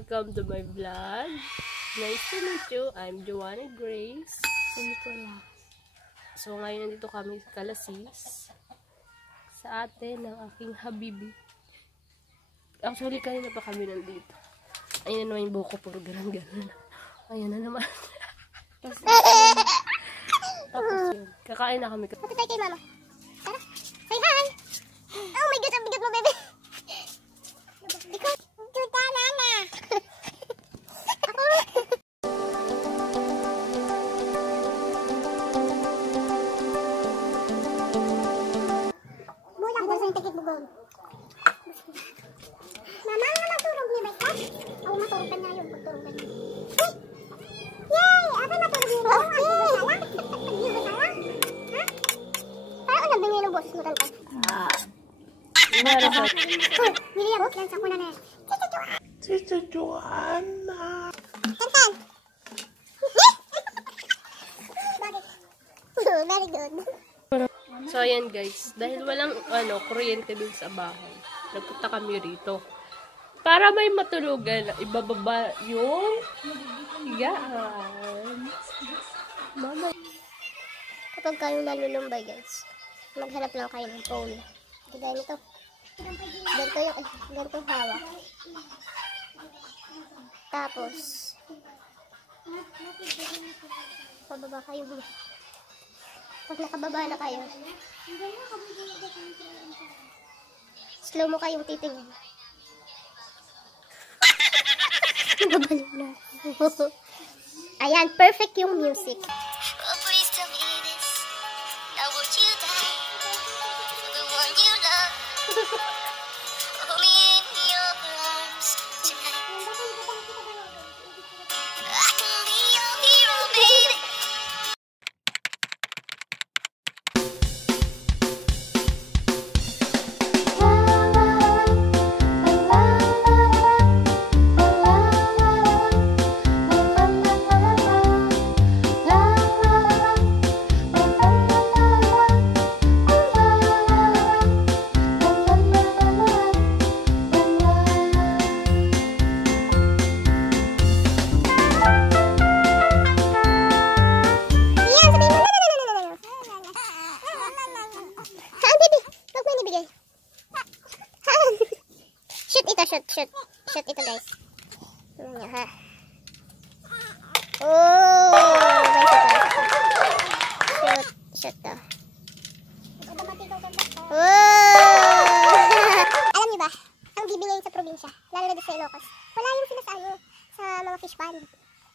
Welcome to my vlog. Nice to meet you. I'm Joanna Grace. So ngayon nandito kami sa Kalasis sa atin ng aking habibi. Actually kanina pa kami nandito. Ayun na naman yung buhok ko, puro ganon-ganon. Ayun na naman. Tapos yun. Kakain na kami. Matutay kay mama. Tara. Say hi. Oh my God, ang bigat mo, baby. Ikaw, tuta, nana. Ako. Bulang ko sa tikit bugong. Mama, nga maturog niya ba ito? Oo, maturog ka niya yun. Maturog ka niya. Yay! Aba, maturog niya ba? Parang unang bingin ng boses mo tanta. William, lansa ko na na. Tita Joanna. Tantan! Bakit? Very good. So ayan guys, dahil walang kuryente din sa bahay, nagpunta kami rito para may matulugan. Ibababa yung higaan. Mama. Kapag kayo nalulumbay guys, maghanap lang kayo ng phone. Gaya nito. Ganito yung hawak. Tapos, pababa kayo. Pag nakababa na kayo, slow mo kayong titingin. Nabalik na. Ayan, perfect yung music. Oh, please tell me this. Now would you die for the one you love? Hold me in your arms tonight. I can be your hero, baby. Shoot ito guys. Tingnan nyo ha. Oh! Shoot to. Oh! Alam nyo ba, ang bibi ngayon sa probinsya, lalo na sa Ilocos, wala yung sila sa mga fish pond.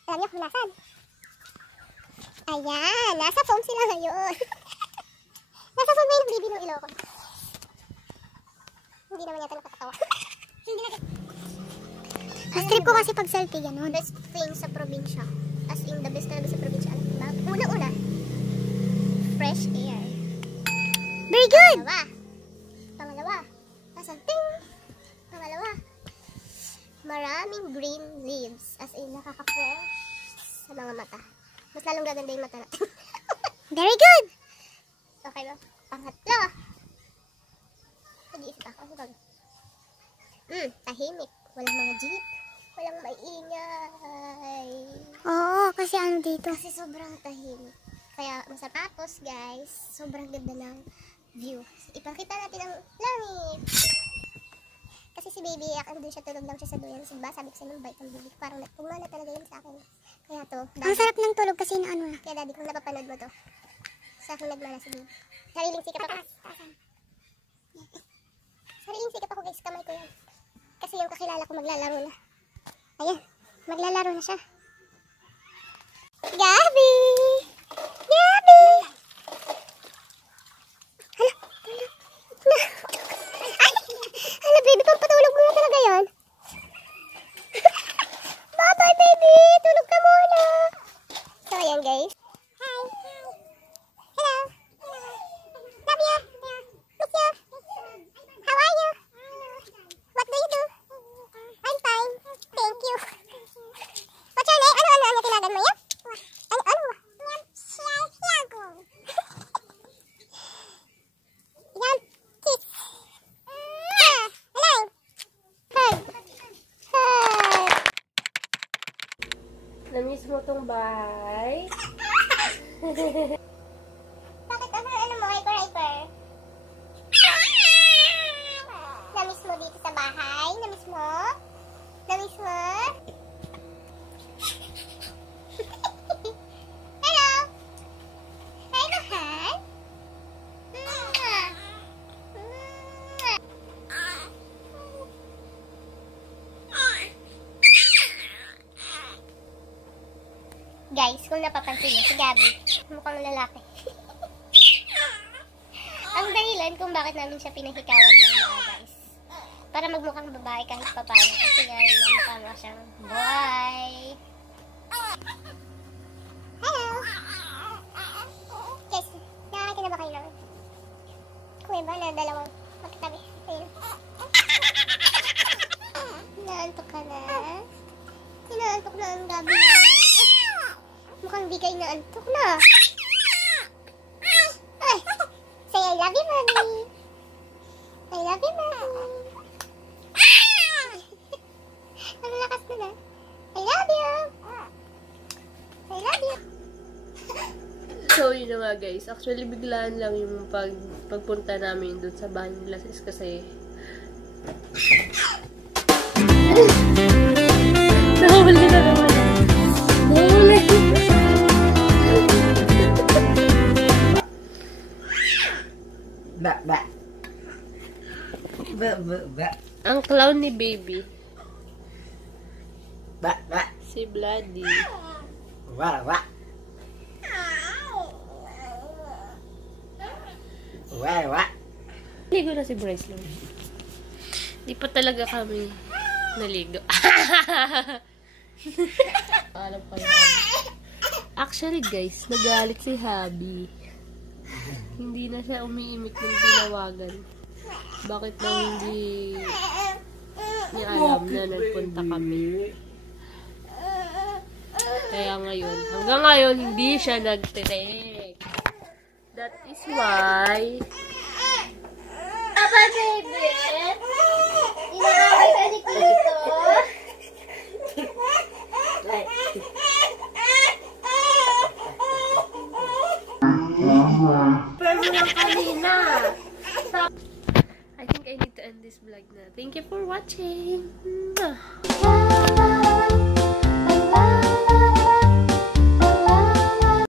Alam nyo kung nasan? Ayan, nasa foam sila ngayon. Nasa foam ngayon bibi ng Ilocos. Hindi naman yata nakakatawa. Hindi na. Mas trip ko kasi pag selfie gano'n. Best thing sa probinsya. As in, the best talaga sa probinsya. Una-una, fresh air. Very good! Pangalawa. Ting! Pangalawa. Maraming green leaves. As in, nakaka-fresh sa mga mata. Mas lalong gaganda yung mata natin. Very good! Okay ba? Pangatlo. Nag-iisip ako. Tahimik. Walang mga jeep. Walang maingay. Oo, kasi ano dito? Kasi sobrang tahimik. Kaya masarap. Tapos guys, sobrang ganda ng view. Ipakita natin ang langit. Kasi si baby, andun siya, tulog lang siya sa duyan. Diba? Sabi ko sa nung bite ang baby. Parang nagpumana talaga yun sa akin. Kaya to. Daddy, ang sarap ng tulog kasi na ano na. Kaya daddy, kung napapanood mo to, sa akin nagmana si baby. Sariling sikap ako. Sariling sikap ako guys, kamay ko yan. Kasi yung kakilala ko maglalaro na. Ayan, maglalaro na siya. Gabi! Gabi! Hala, baby, pampatulog mo na talaga yan. Bye-bye, baby! Tulog ka muna! So, ayan guys. Hi! Hello! Love you! Miss you! How are you? What do you do? I'm fine. Thank you. What's your name? Ano tinagan mo yan? Ano? Yan. Kiss. Hello. Hug. Hug. ng bahay. Bakit ano mo, hyper? Namiss mo dito sa bahay? Namiss mo? Namiss mo? Hello? Hi, mahal? Guys, kung napapansin niyo, si Gabby, mukhang lalaki. Ang dahilan kung bakit namin siya pinahikawan ng mga guys. Para magmukhang babae kahit papano. Kasi gano'n na mukha nga siyang boy. Hello! Guys, nakakita na ba kayo ng kuweba na dalawang magkatabi? Ayun. Inaantok ka na? Inaantok na ang Gabi na. Mukhang di ka inaantok na. Ay! Say I love you, mommy. I love you, mommy. Ang lakas na na. I love you. I love you. So, yun na nga guys. Actually, biglaan lang yung pagpunta namin doon sa bahay nila kasi nahuli na naman. Nahuli. Ang clown ni baby. Si Bloody. Ligo na si Bryce lang. Di pa talaga kami naligo. Alam pa yun. Actually guys, nagalit si Habi. Hindi na siya umiimik ng tinawagan. Bakit daw hindi niya alam na nagpunta kami. Kaya ngayon, hanggang ngayon, hindi siya nagtitek. That is why... Papa, baby! Inaaway ka ni Tito? Pero lang kanina. I think I need to end this vlog na. Thank you for watching.